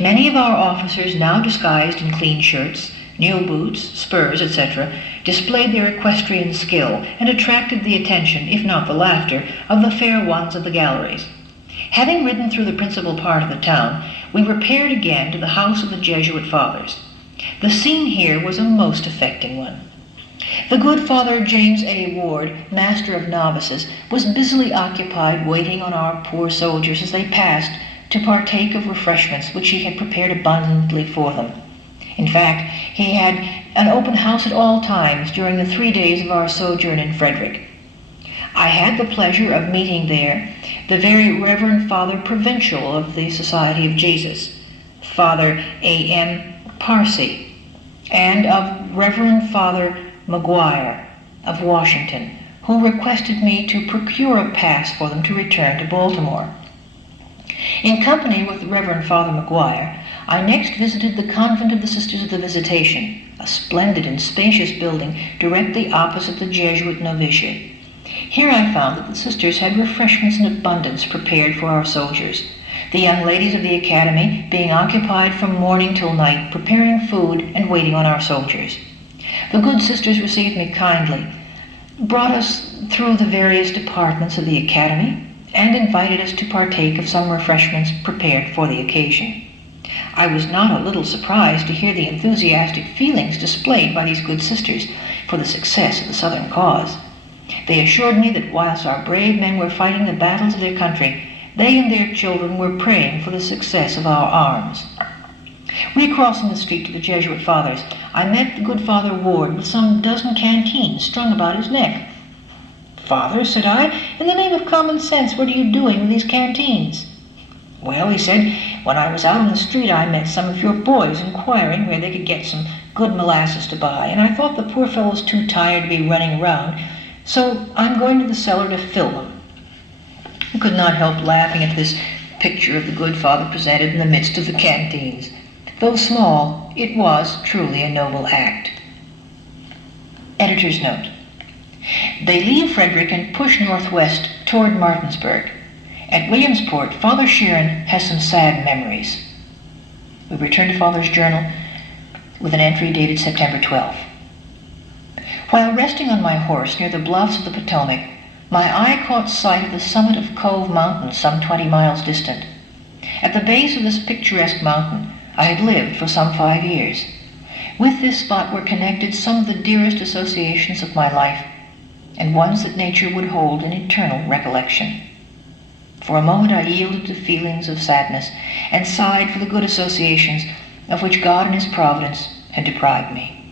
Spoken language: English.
Many of our officers, now disguised in clean shirts, new boots, spurs, etc., displayed their equestrian skill and attracted the attention, if not the laughter, of the fair ones of the galleries. Having ridden through the principal part of the town, we repaired again to the house of the Jesuit fathers. The scene here was a most affecting one. The good Father James A. Ward, master of novices, was busily occupied waiting on our poor soldiers as they passed to partake of refreshments which he had prepared abundantly for them. In fact, he had an open house at all times during the 3 days of our sojourn in Frederick. I had the pleasure of meeting there the very Reverend Father Provincial of the Society of Jesus, Father A.M. Parsi, and of Reverend Father McGuire of Washington, who requested me to procure a pass for them to return to Baltimore. In company with Reverend Father McGuire, I next visited the Convent of the Sisters of the Visitation, a splendid and spacious building directly opposite the Jesuit novitiate. Here I found that the sisters had refreshments in abundance prepared for our soldiers, the young ladies of the academy being occupied from morning till night preparing food and waiting on our soldiers. The good sisters received me kindly, brought us through the various departments of the academy, and invited us to partake of some refreshments prepared for the occasion. I was not a little surprised to hear the enthusiastic feelings displayed by these good sisters for the success of the Southern cause. They assured me that whilst our brave men were fighting the battles of their country, they and their children were praying for the success of our arms. Recrossing the street to the Jesuit fathers, I met the good Father Ward with some dozen canteens strung about his neck. "Father," said I, "in the name of common sense, what are you doing with these canteens?" "Well," he said, "when I was out on the street I met some of your boys inquiring where they could get some good molasses to buy, and I thought the poor fellows too tired to be running around, so I'm going to the cellar to fill them." I could not help laughing at this picture of the good Father presented in the midst of the canteens. Though small, it was truly a noble act. Editor's note. They leave Frederick and push northwest toward Martinsburg. At Williamsport, Father Sheeran has some sad memories. We return to Father's journal with an entry dated September 12th. While resting on my horse near the bluffs of the Potomac, my eye caught sight of the summit of Cove Mountain some 20 miles distant. At the base of this picturesque mountain, I had lived for some 5 years. With this spot were connected some of the dearest associations of my life, and ones that nature would hold in eternal recollection. For a moment I yielded to feelings of sadness, and sighed for the good associations of which God in His providence had deprived me.